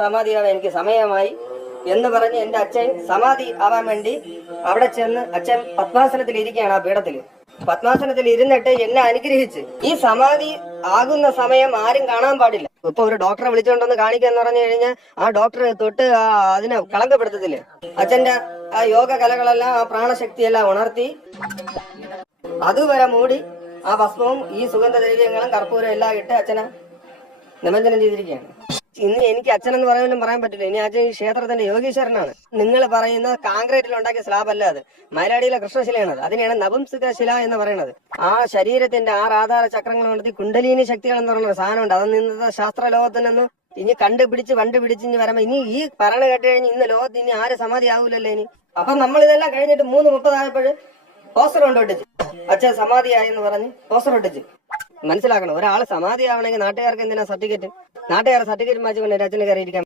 സമാധിയാവാൻ എനിക്ക് സമയമായി എന്ന് പറഞ്ഞ് എന്റെ അച്ഛൻ സമാധി ആവാൻ വേണ്ടി അവിടെ ചെന്ന് അച്ഛൻ പത്മാസനത്തിൽ ഇരിക്കുകയാണ്. ആ പീഠത്തില് പത്മാസനത്തിൽ ഇരുന്നിട്ട് എന്നെ അനുഗ്രഹിച്ച് ഈ സമാധി ആകുന്ന സമയം ആരും കാണാൻ പാടില്ല. ഇപ്പൊ ഒരു ഡോക്ടറെ വിളിച്ചുകൊണ്ടൊന്ന് കാണിക്കാന്ന് പറഞ്ഞു കഴിഞ്ഞാൽ ആ ഡോക്ടർ തൊട്ട് അതിനെ കളങ്കപ്പെടുത്തത്തില്ലേ. അച്ഛന്റെ ആ യോഗ കലകളെല്ലാം ആ പ്രാണശക്തിയെല്ലാം ഉണർത്തി അതുവരെ മൂടി ആ ഭസ്മവും ഈ സുഗന്ധദ്രവ്യങ്ങളും കർപ്പൂരം എല്ലാം ഇട്ട് അച്ഛനെ നിമഞ്ജനം ചെയ്തിരിക്കുകയാണ്. ഇന്ന് എനിക്ക് അച്ഛനെന്ന് പറയാനും പറയാൻ പറ്റില്ല. ഇനി അച്ഛൻ ഈ ക്ഷേത്രത്തിന്റെ യോഗീശ്വരനാണ്. നിങ്ങൾ പറയുന്ന കാൺക്രീറ്റിൽ ഉണ്ടാക്കിയ സ്ലാബ് അല്ല, അത് മലയാളിയിലെ കൃഷ്ണശിലയാണ്. അതിനെയാണ് നപുംസക ശില എന്ന് പറയുന്നത്. ആ ശരീരത്തിന്റെ 6 ആധാര ചക്രങ്ങൾ കൊണ്ടത്തി കുണ്ടലിനി ശക്തികൾ എന്ന് പറയുന്ന സാധനമുണ്ട്. അത് ഇന്നത്തെ ശാസ്ത്ര ലോകത്തിനൊന്നും ഇനി കണ്ടുപിടിച്ച് ഇനി വരുമ്പോ ഇനി ഈ പറയണ കേട്ട് കഴിഞ്ഞ് ഇന്ന് ലോകത്ത് ഇനി ആരും സമാധി ആവൂലല്ലോ ഇനി. അപ്പൊ നമ്മൾ ഇതെല്ലാം കഴിഞ്ഞിട്ട് 3:30 ആയപ്പോഴ് പോസ്റ്റർ കൊണ്ടൊട്ടിച്ച് അച്ഛൻ സമാധിയായെന്ന് പറഞ്ഞ് പോസ്റ്റർ ഒട്ടിച്ച്. മനസ്സിലാക്കണം, ഒരാൾ സമാധി ആവണമെങ്കിൽ നാട്ടുകാർക്ക് എന്തിനാ സർട്ടിഫിക്കറ്റ്? നാട്ടുകാരെ സർട്ടിഫിക്കറ്റ് മാറ്റി കൊണ്ട് അച്ഛന് കയറിയിരിക്കാൻ